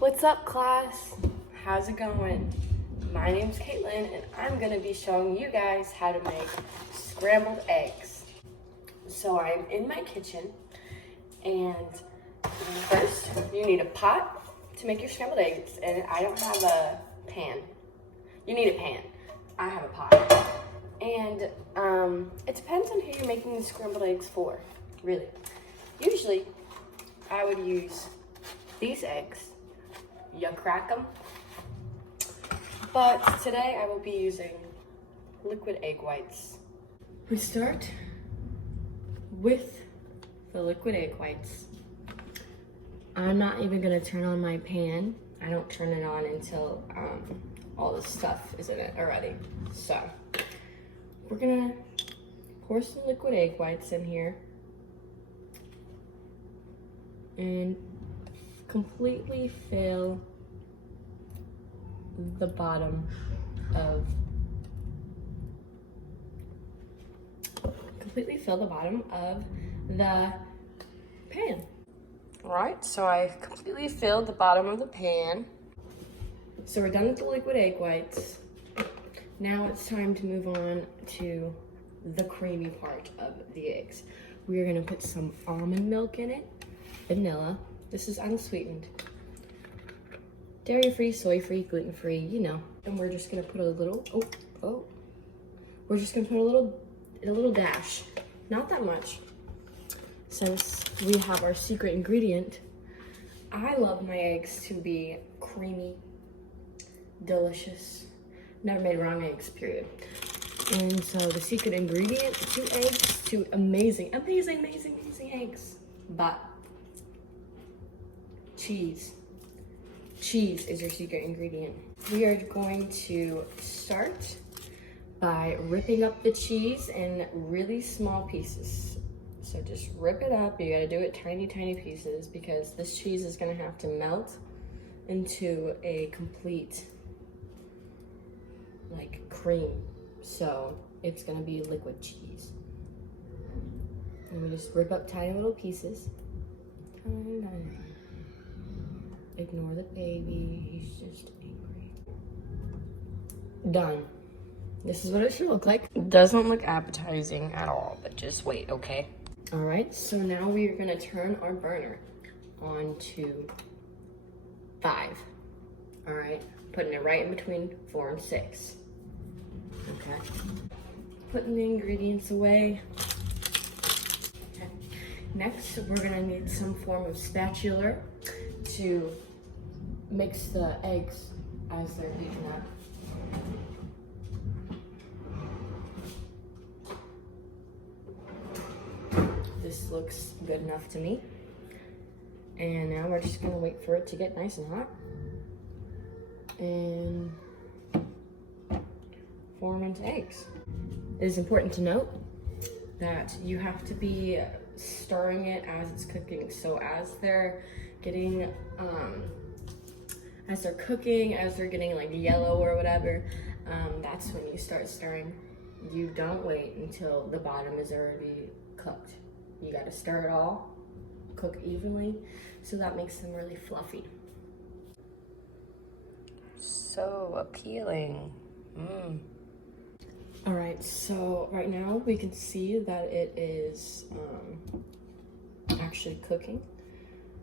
What's up, class? How's it going? My name's Caitlin, and I'm gonna be showing you guys how to make scrambled eggs. So I'm in my kitchen, and first you need a pot to make your scrambled eggs, and I don't have a pan. You need a pan. I have a pot. And it depends on who you're making the scrambled eggs for, really. Usually, I would use these eggs. You crack them. But today I will be using liquid egg whites. We start with the liquid egg whites. I'm not even gonna turn on my pan. I don't turn it on until all the stuff is in it already. So we're gonna pour some liquid egg whites in here and completely fill the bottom of the pan. All right, so I completely filled the bottom of the pan. So we're done with the liquid egg whites. Now it's time to move on to the creamy part of the eggs. We are gonna put some almond milk in it, vanilla. This is unsweetened. Dairy-free, soy-free, gluten-free, you know. And we're just gonna put a little, we're just gonna put a little dash, not that much. Since we have our secret ingredient, I love my eggs to be creamy, delicious. Never made wrong eggs, period. And so the secret ingredient to eggs, to amazing eggs, but cheese. Cheese is your secret ingredient. We are going to start by ripping up the cheese in really small pieces. So just rip it up. You gotta do it tiny pieces because this cheese is gonna have to melt into a complete like cream. So it's gonna be liquid cheese. And we just rip up tiny little pieces. Tiny. Ignore the baby, he's just angry. Done. This is what it should look like. It doesn't look appetizing at all, but just wait, okay? All right, so now we're gonna turn our burner on to 5. All right, putting it right in between 4 and 6. Okay, putting the ingredients away. Okay. Next, we're gonna need some form of spatula to mix the eggs as they're heating up. This looks good enough to me. And now we're just gonna wait for it to get nice and hot. And form into eggs. It is important to note that you have to be stirring it as it's cooking. So as they're getting, as they're cooking, as they're getting like yellow or whatever, that's when you start stirring. You don't wait until the bottom is already cooked. You gotta stir it all, cook evenly, so that makes them really fluffy. So appealing. All right, so right now we can see that it is actually cooking.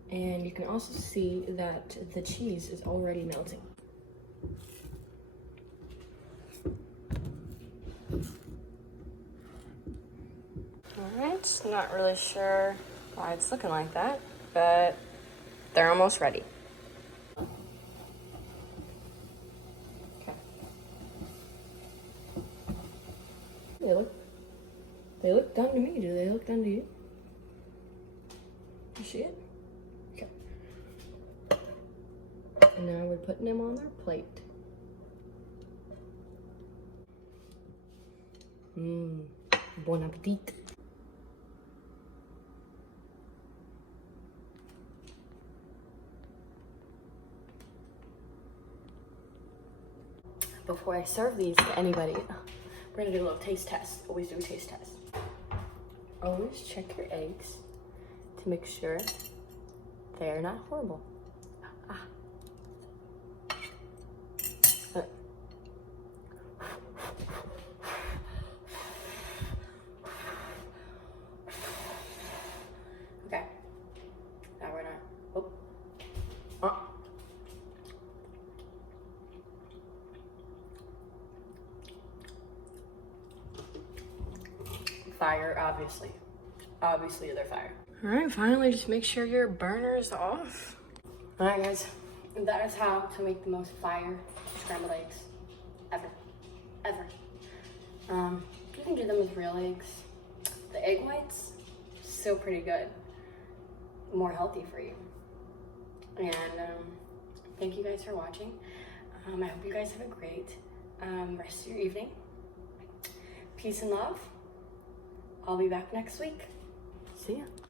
And you can also see that the cheese is already melting. All right, not really sure why it's looking like that, but they're almost ready. Okay. They look done to me. Do they look done to you? You see it? Okay. And now we're putting them on our plate. Bon appetit. Before I serve these to anybody, we're gonna do a little taste test. Always do a taste test. Always check your eggs to make sure they're not horrible. fire, obviously. Obviously they're fire. All right, finally, just make sure your burner is off. All right, guys, that is how to make the most fire scrambled eggs ever. You can do them with real eggs. The egg whites, still pretty good. More healthy for you. And thank you guys for watching. I hope you guys have a great rest of your evening. Peace and love. I'll be back next week. See ya.